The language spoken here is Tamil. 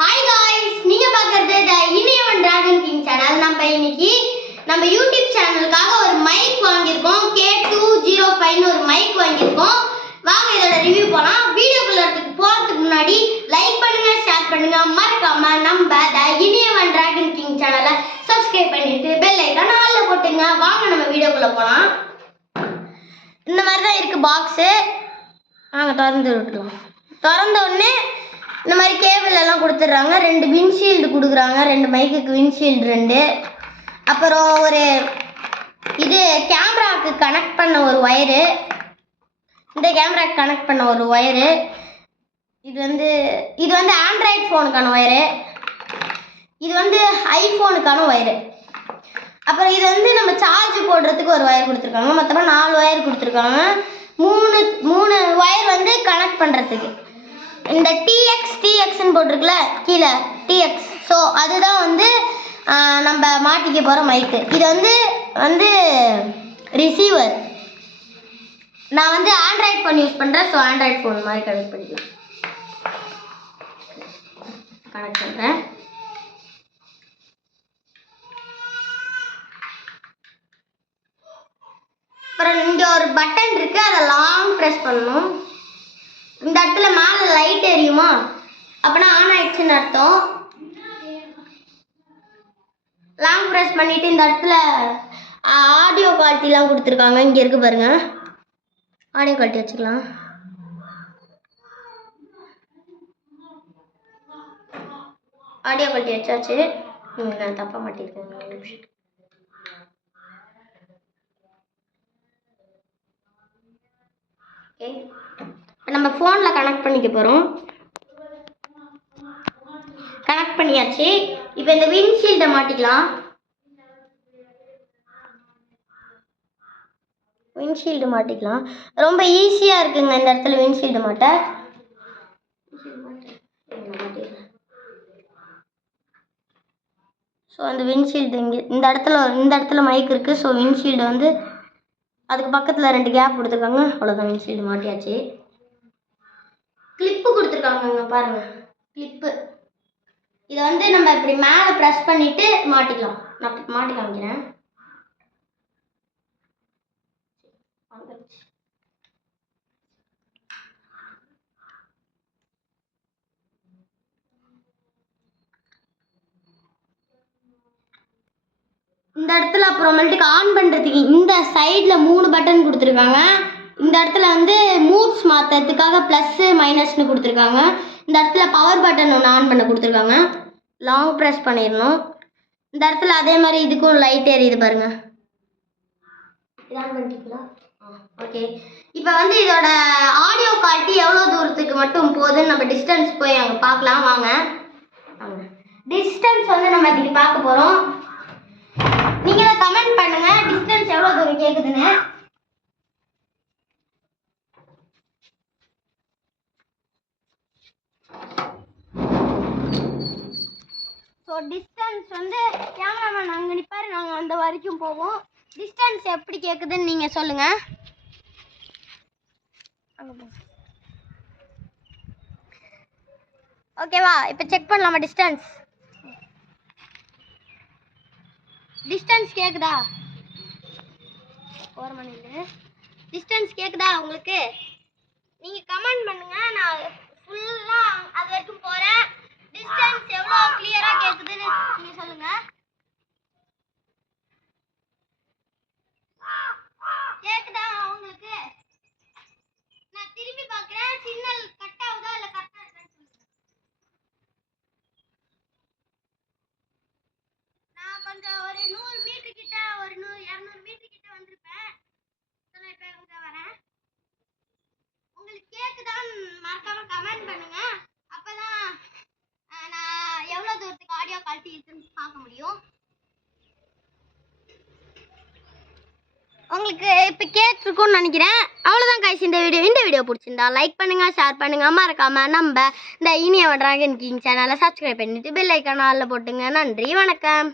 ஹாய் गाइस, நீங்க பார்க்கிறது தி இனியவன் டிராகன் கிங் சேனல். நம்ம யூடியூப் சேனலுக்காக ஒரு மைக் வாங்கியிருக்கோம். K205 ஒரு மைக் வாங்கியிருக்கோம். வாங்க இதோட ரிவ்யூ போலாம். வீடியோக்குள்ள போறதுக்கு முன்னாடி லைக் பண்ணுங்க, ஷேர் பண்ணுங்க, மறக்காம நம்ம தி இனியவன் டிராகன் கிங் சேனலை சப்ஸ்கிரைப் பண்ணிட்டு பெல் ஐகான் ஆல்ல போட்டுங்க. வாங்க நம்ம வீடியோக்குள்ள போலாம். இந்த மாதிரி தான் இருக்கு பாக்ஸ். வாங்க திறந்து விட்டுலாம். திறந்த உடனே இந்த மாதிரி கேபிள் எல்லாம் கொடுத்துட்றாங்க. 2 விண்ட்ஷீல்டு கொடுக்குறாங்க. 2 மைக்குக்கு விண்ட்ஷீல்டு 2. அப்புறம் ஒரு இது கேமராவுக்கு கனெக்ட் பண்ண ஒரு ஒயரு. இந்த கேமராவுக்கு கனெக்ட் பண்ண ஒரு ஒயரு. இது வந்து ஆண்ட்ராய்டு ஃபோனுக்கான ஒயரு. இது வந்து ஐஃபோனுக்கான ஒயரு. அப்புறம் இது வந்து நம்ம சார்ஜ் போடுறதுக்கு ஒரு ஒயர் கொடுத்துருக்காங்க. மொத்தமாக 4 ஒயர் கொடுத்துருக்காங்க. 3 ஒயர் வந்து கனெக்ட் பண்ணுறதுக்கு. இந்த டிஎக்ஸ்ன்னு போட்டிருக்குல கீழே டிஎக்ஸ், ஸோ அதுதான் வந்து நம்ம மாட்டிக்க போகிற மைக்கு. இது வந்து ரிசீவர். நான் வந்து ஆண்ட்ராய்டு ஃபோன் யூஸ் பண்ணுறேன், ஸோ ஆண்ட்ராய்டு ஃபோன் மாதிரி கனெக்ட் பண்ணிக்கலாம். கனெக்ட் பண்ணுறேன். அப்புறம் இங்கே ஒரு பட்டன் இருக்குது, அதை லாங் ப்ரெஸ் பண்ணணும். இந்த இடத்துல மேலே லைட் எரியுமா, அப்படின்னா ஆன் ஆயிடுச்சுன்னு அர்த்தம். லாங் ப்ரெஸ் பண்ணிட்டு இந்த இடத்துல ஆடியோ குவாலிட்டிலாம் கொடுத்துருக்காங்க. இங்கே இருக்கு பாருங்க, ஆடியோ குவாலிட்டி வச்சுக்கலாம். ஆடியோ குவாலிட்டி வச்சாச்சு. நான் தப்பா மாட்டிருக்கேன். ஓகே, நம்ம ஃபோனில் கனெக்ட் பண்ணிக்க போகிறோம். கனெக்ட் பண்ணியாச்சு. இப்போ இந்த விண்ட்ஷீல்டை மாட்டிக்கலாம். விண்ட்ஷீல்டு மாட்டிக்கலாம். ரொம்ப ஈஸியாக இருக்குங்க இந்த இடத்துல விண்ட்ஷீல்டு மாட்ட. ஸோ அந்த விண்ட்ஷீல்டு இங்கே இந்த இடத்துல மைக் இருக்குது. ஸோ விண்ட்ஷீல்டு வந்து அதுக்கு பக்கத்தில் 2 கேப் கொடுத்துருக்காங்க. அவ்வளோதான், விண்ட்ஷீல்டு மாட்டியாச்சு. கிளிப்பு கொடுத்துருக்காங்க பாருங்க, கிளிப்பு. இதை வந்து நம்ம இப்படி மேலே ப்ரெஸ் பண்ணிட்டு மாட்டிக்கலாம். நான் மாட்டி காமிக்கிறேன். இந்த இடத்துல அப்புறமேட்டுக்கு ஆன் பண்ணுறதுக்கு இந்த சைடில் 3 பட்டன் கொடுத்துருக்காங்க. இந்த இடத்துல வந்து மூட்ஸ் மாற்றுறதுக்காக ப்ளஸ்ஸு மைனஸ்னு கொடுத்துருக்காங்க. இந்த இடத்துல பவர் பட்டன் ஒன்று ஆன் பண்ண கொடுத்துருக்காங்க. லாங் ப்ரெஸ் பண்ணிடணும். இந்த இடத்துல அதே மாதிரி இதுக்கும் லைட் எரியுது பாருங்க. இது ஆன் பண்ணிட்டீங்களா? ஓகே, இப்போ வந்து இதோட ஆடியோ குவாலிட்டி எவ்வளோ தூரத்துக்கு மட்டும் போகுதுன்னு நம்ம டிஸ்டன்ஸ் போய் அங்கே பார்க்கலாம். வாங்க, டிஸ்டன்ஸ் வந்து நம்ம இதுக்கு பார்க்க போகிறோம். நீங்களும் கமெண்ட் பண்ணுங்க டிஸ்டன்ஸ் எவ்வளோ தூரம் கேட்குதுன்னு. ஸோ டிஸ்டன்ஸ் வந்து கேமராமேன் அங்கே நிற்பாரு, நாங்கள் அந்த வரைக்கும் போவோம். டிஸ்டன்ஸ் எப்படி கேட்குதுன்னு நீங்கள் சொல்லுங்கள். ஓகேவா, இப்போ செக் பண்ணலாமா டிஸ்டன்ஸ் கேட்குதா? 4 மணில டிஸ்டன்ஸ் கேட்குதா உங்களுக்கு? நீங்கள் கமெண்ட் பண்ணுங்க. நான் ஃபுல்லாக அது வரைக்கும் போகிறேன். டிஸ்டன்ஸ் எவ்வளோ கிளியராக கேட்குதுன்னு நீங்கள் சொல்லுங்கள். கேட்குதா உங்களுக்கு? நான் திரும்பி பார்க்குறேன். சிக்னல் கட் ஆகுதா இல்லை கரெக்டாக இருக்கான்னு சொல்லுங்கள். நான் கொஞ்சம் ஒரு 100 மீட்டர் கிட்ட, ஒரு 200 மீட்டர் கிட்ட வந்திருப்பேன். நான் இப்போ இங்கே வரேன். உங்களுக்கு கேட்குதான்னு மறக்காம கமெண்ட் பண்ணுங்க. அப்போதான் நான் எவ்வளோ தூரத்துக்கு ஆடியோ குவாலிட்டி இருக்குன்னு பார்க்க முடியும். உங்களுக்கு இப்போ கேட்டிருக்கும்னு நினைக்கிறேன். அவ்வளோதான் கைஸ், இந்த வீடியோ பிடிச்சிருந்தா லைக் பண்ணுங்கள், ஷேர் பண்ணுங்கள், மறக்காமல் நம்ம இந்த இனியவன் டிராகன் கிங் சேனலை சப்ஸ்கிரைப் பண்ணிவிட்டு பெல் ஐக்கான் ஆல்ல போட்டுங்க. நன்றி, வணக்கம்.